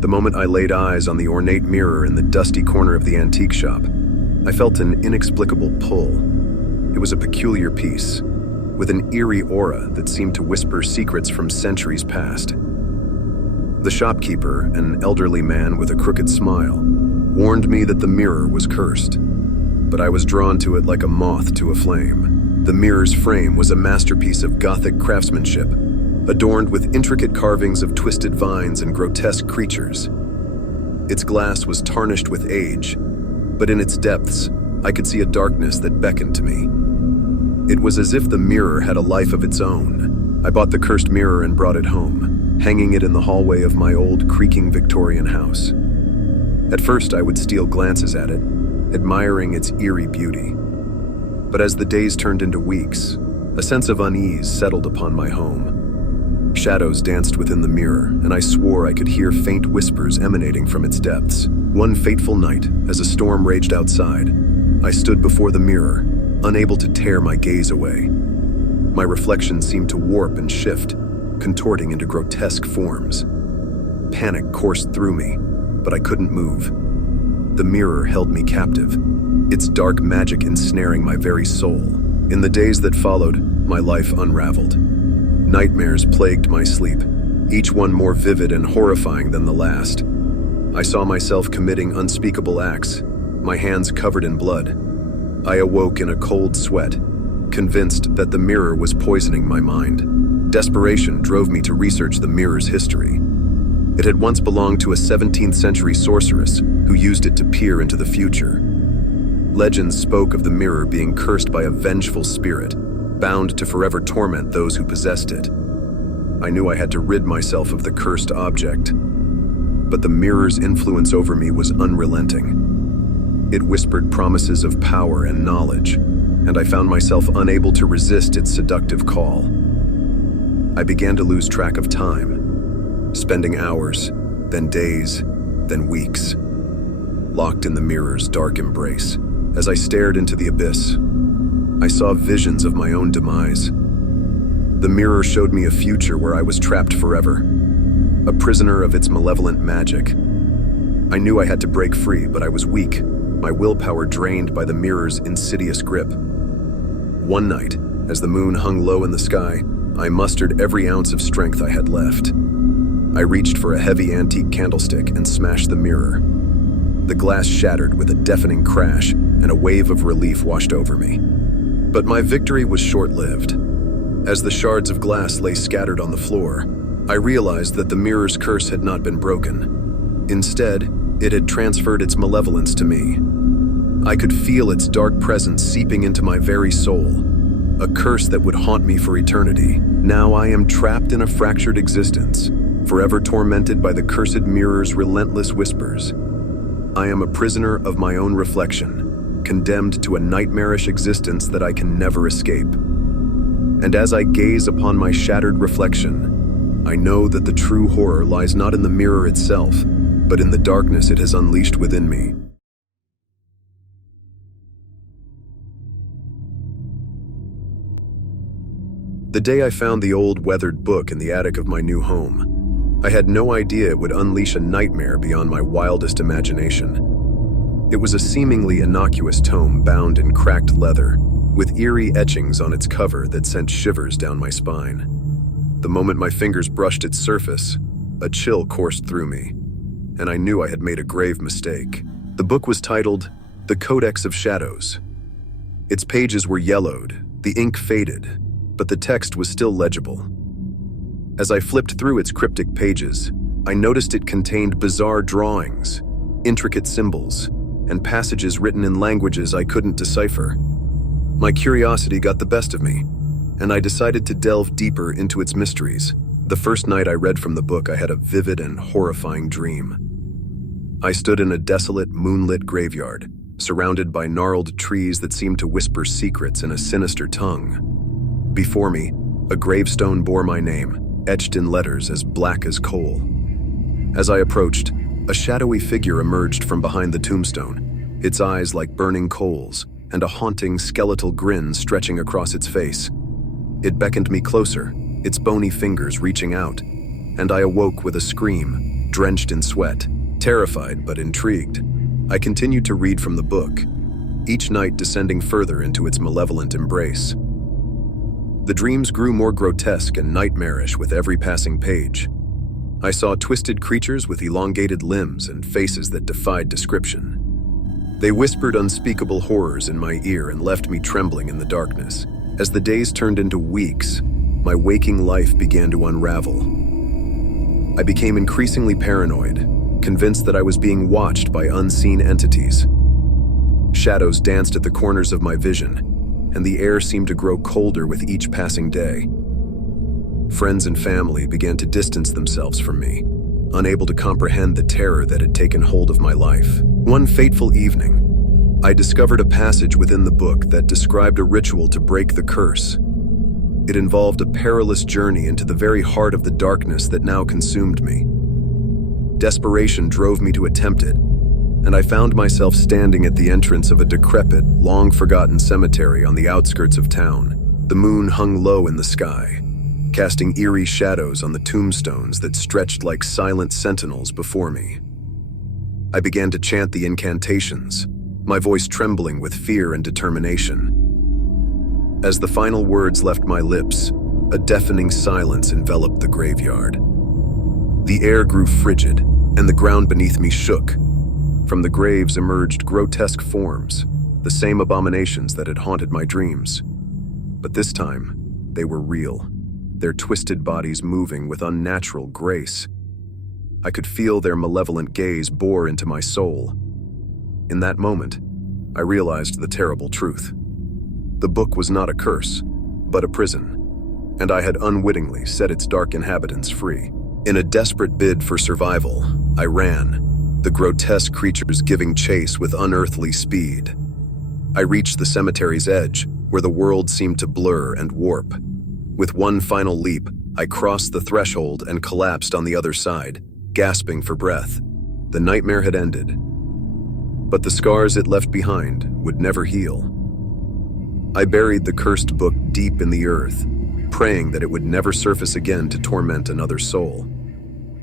The moment I laid eyes on the ornate mirror in the dusty corner of the antique shop, I felt an inexplicable pull. It was a peculiar piece, with an eerie aura that seemed to whisper secrets from centuries past. The shopkeeper, an elderly man with a crooked smile, warned me that the mirror was cursed, but I was drawn to it like a moth to a flame. The mirror's frame was a masterpiece of Gothic craftsmanship, adorned with intricate carvings of twisted vines and grotesque creatures. Its glass was tarnished with age, but in its depths, I could see a darkness that beckoned to me. It was as if the mirror had a life of its own. I bought the cursed mirror and brought it home, hanging it in the hallway of my old creaking Victorian house. At first, I would steal glances at it, admiring its eerie beauty. But as the days turned into weeks, a sense of unease settled upon my home. Shadows danced within the mirror, and I swore I could hear faint whispers emanating from its depths. One fateful night, as a storm raged outside, I stood before the mirror, unable to tear my gaze away. My reflection seemed to warp and shift, contorting into grotesque forms. Panic coursed through me, but I couldn't move. The mirror held me captive, its dark magic ensnaring my very soul. In the days that followed, my life unraveled. Nightmares plagued my sleep, each one more vivid and horrifying than the last. I saw myself committing unspeakable acts, my hands covered in blood. I awoke in a cold sweat, convinced that the mirror was poisoning my mind. Desperation drove me to research the mirror's history. It had once belonged to a 17th century sorceress who used it to peer into the future. Legends spoke of the mirror being cursed by a vengeful spirit, bound to forever torment those who possessed it. I knew I had to rid myself of the cursed object, but the mirror's influence over me was unrelenting. It whispered promises of power and knowledge, and I found myself unable to resist its seductive call. I began to lose track of time, spending hours, then days, then weeks, locked in the mirror's dark embrace. As I stared into the abyss, I saw visions of my own demise. The mirror showed me a future where I was trapped forever, a prisoner of its malevolent magic. I knew I had to break free, but I was weak, my willpower drained by the mirror's insidious grip. One night, as the moon hung low in the sky, I mustered every ounce of strength I had left. I reached for a heavy antique candlestick and smashed the mirror. The glass shattered with a deafening crash, and a wave of relief washed over me. But my victory was short-lived. As the shards of glass lay scattered on the floor, I realized that the mirror's curse had not been broken. Instead, it had transferred its malevolence to me. I could feel its dark presence seeping into my very soul, a curse that would haunt me for eternity. Now I am trapped in a fractured existence, forever tormented by the cursed mirror's relentless whispers. I am a prisoner of my own reflection, condemned to a nightmarish existence that I can never escape. And as I gaze upon my shattered reflection, I know that the true horror lies not in the mirror itself, but in the darkness it has unleashed within me. The day I found the old weathered book in the attic of my new home, I had no idea it would unleash a nightmare beyond my wildest imagination. It was a seemingly innocuous tome bound in cracked leather, with eerie etchings on its cover that sent shivers down my spine. The moment my fingers brushed its surface, a chill coursed through me, and I knew I had made a grave mistake. The book was titled The Codex of Shadows. Its pages were yellowed, the ink faded, but the text was still legible. As I flipped through its cryptic pages, I noticed it contained bizarre drawings, intricate symbols, and passages written in languages I couldn't decipher. My curiosity got the best of me, and I decided to delve deeper into its mysteries. The first night I read from the book, I had a vivid and horrifying dream. I stood in a desolate, moonlit graveyard, surrounded by gnarled trees that seemed to whisper secrets in a sinister tongue. Before me, a gravestone bore my name, etched in letters as black as coal. As I approached, a shadowy figure emerged from behind the tombstone, its eyes like burning coals, and a haunting skeletal grin stretching across its face. It beckoned me closer, its bony fingers reaching out, and I awoke with a scream. drenched in sweat, terrified but intrigued. I continued to read from the book, each night descending further into its malevolent embrace. The dreams grew more grotesque and nightmarish with every passing page. I saw twisted creatures with elongated limbs and faces that defied description. They whispered unspeakable horrors in my ear and left me trembling in the darkness. As the days turned into weeks, my waking life began to unravel. I became increasingly paranoid, convinced that I was being watched by unseen entities. Shadows danced at the corners of my vision, and the air seemed to grow colder with each passing day. Friends and family began to distance themselves from me, unable to comprehend the terror that had taken hold of my life. One fateful evening, I discovered a passage within the book that described a ritual to break the curse. It involved a perilous journey into the very heart of the darkness that now consumed me. Desperation drove me to attempt it, and I found myself standing at the entrance of a decrepit, long-forgotten cemetery on the outskirts of town. The moon hung low in the sky, casting eerie shadows on the tombstones that stretched like silent sentinels before me. I began to chant the incantations, my voice trembling with fear and determination. As the final words left my lips, a deafening silence enveloped the graveyard. The air grew frigid, and the ground beneath me shook. From the graves emerged grotesque forms, the same abominations that had haunted my dreams. But this time, they were real, their twisted bodies moving with unnatural grace. I could feel their malevolent gaze bore into my soul. In that moment, I realized the terrible truth. The book was not a curse, but a prison, and I had unwittingly set its dark inhabitants free. In a desperate bid for survival, I ran, the grotesque creatures giving chase with unearthly speed. I reached the cemetery's edge, where the world seemed to blur and warp. With one final leap, I crossed the threshold and collapsed on the other side, gasping for breath. The nightmare had ended, but the scars it left behind would never heal. I buried the cursed book deep in the earth, praying that it would never surface again to torment another soul.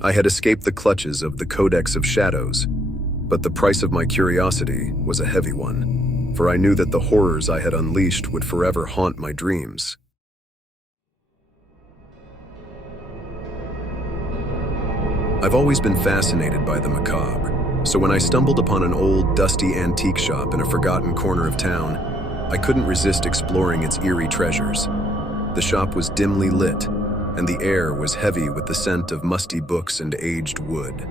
I had escaped the clutches of the Codex of Shadows, but the price of my curiosity was a heavy one, for I knew that the horrors I had unleashed would forever haunt my dreams. I've always been fascinated by the macabre, so when I stumbled upon an old, dusty antique shop in a forgotten corner of town, I couldn't resist exploring its eerie treasures. The shop was dimly lit, and the air was heavy with the scent of musty books and aged wood.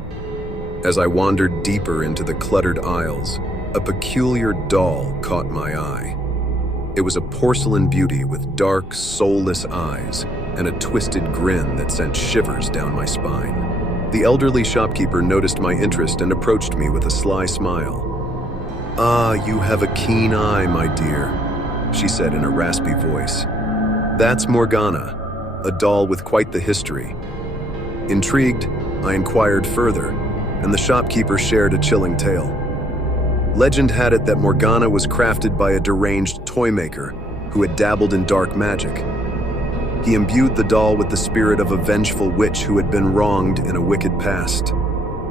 As I wandered deeper into the cluttered aisles, a peculiar doll caught my eye. It was a porcelain beauty with dark, soulless eyes and a twisted grin that sent shivers down my spine. The elderly shopkeeper noticed my interest and approached me with a sly smile. "Ah, you have a keen eye, my dear," she said in a raspy voice. "That's Morgana, a doll with quite the history." Intrigued, I inquired further, and the shopkeeper shared a chilling tale. Legend had it that Morgana was crafted by a deranged toy maker who had dabbled in dark magic. He imbued the doll with the spirit of a vengeful witch who had been wronged in a wicked past.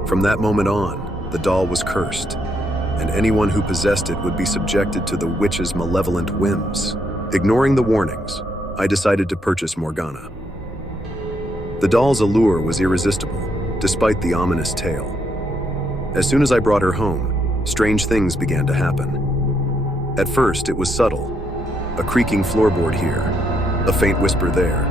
From that moment on, the doll was cursed, and anyone who possessed it would be subjected to the witch's malevolent whims. Ignoring the warnings, I decided to purchase Morgana. The doll's allure was irresistible, despite the ominous tale. As soon as I brought her home, strange things began to happen. At first, it was subtle. A creaking floorboard here, a faint whisper there.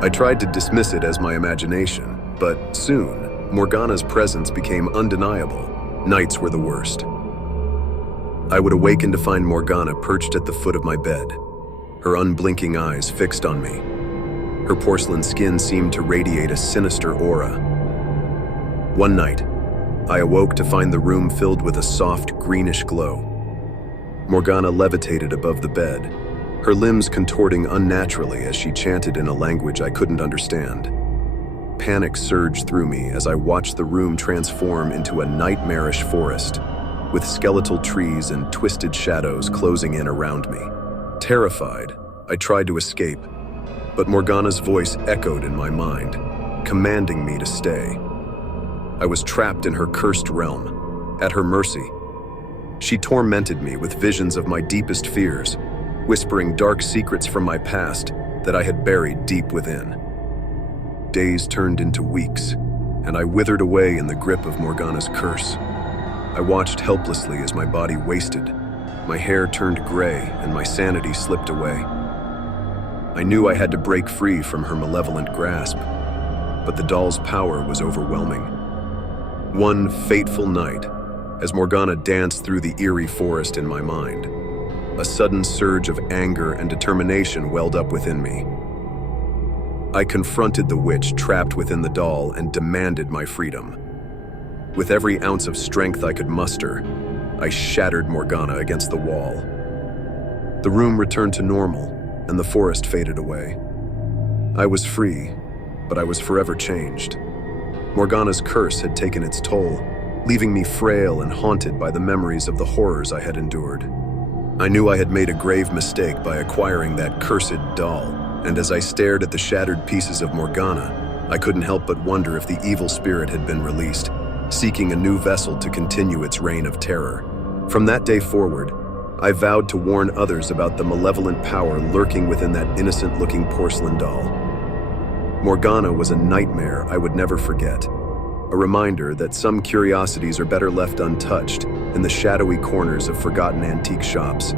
I tried to dismiss it as my imagination, but soon, Morgana's presence became undeniable. Nights were the worst. I would awaken to find Morgana perched at the foot of my bed, her unblinking eyes fixed on me. Her porcelain skin seemed to radiate a sinister aura. One night, I awoke to find the room filled with a soft, greenish glow. Morgana levitated above the bed, her limbs contorting unnaturally as she chanted in a language I couldn't understand. Panic surged through me as I watched the room transform into a nightmarish forest, with skeletal trees and twisted shadows closing in around me. Terrified, I tried to escape, but Morgana's voice echoed in my mind, commanding me to stay. I was trapped in her cursed realm, at her mercy. She tormented me with visions of my deepest fears, whispering dark secrets from my past that I had buried deep within. Days turned into weeks, and I withered away in the grip of Morgana's curse. I watched helplessly as my body wasted, my hair turned gray, and my sanity slipped away. I knew I had to break free from her malevolent grasp, but the doll's power was overwhelming. One fateful night, as Morgana danced through the eerie forest in my mind, a sudden surge of anger and determination welled up within me. I confronted the witch trapped within the doll and demanded my freedom. With every ounce of strength I could muster, I shattered Morgana against the wall. The room returned to normal, and the forest faded away. I was free, but I was forever changed. Morgana's curse had taken its toll, leaving me frail and haunted by the memories of the horrors I had endured. I knew I had made a grave mistake by acquiring that cursed doll, and as I stared at the shattered pieces of Morgana, I couldn't help but wonder if the evil spirit had been released, seeking a new vessel to continue its reign of terror. From that day forward, I vowed to warn others about the malevolent power lurking within that innocent-looking porcelain doll. Morgana was a nightmare I would never forget, a reminder that some curiosities are better left untouched in the shadowy corners of forgotten antique shops.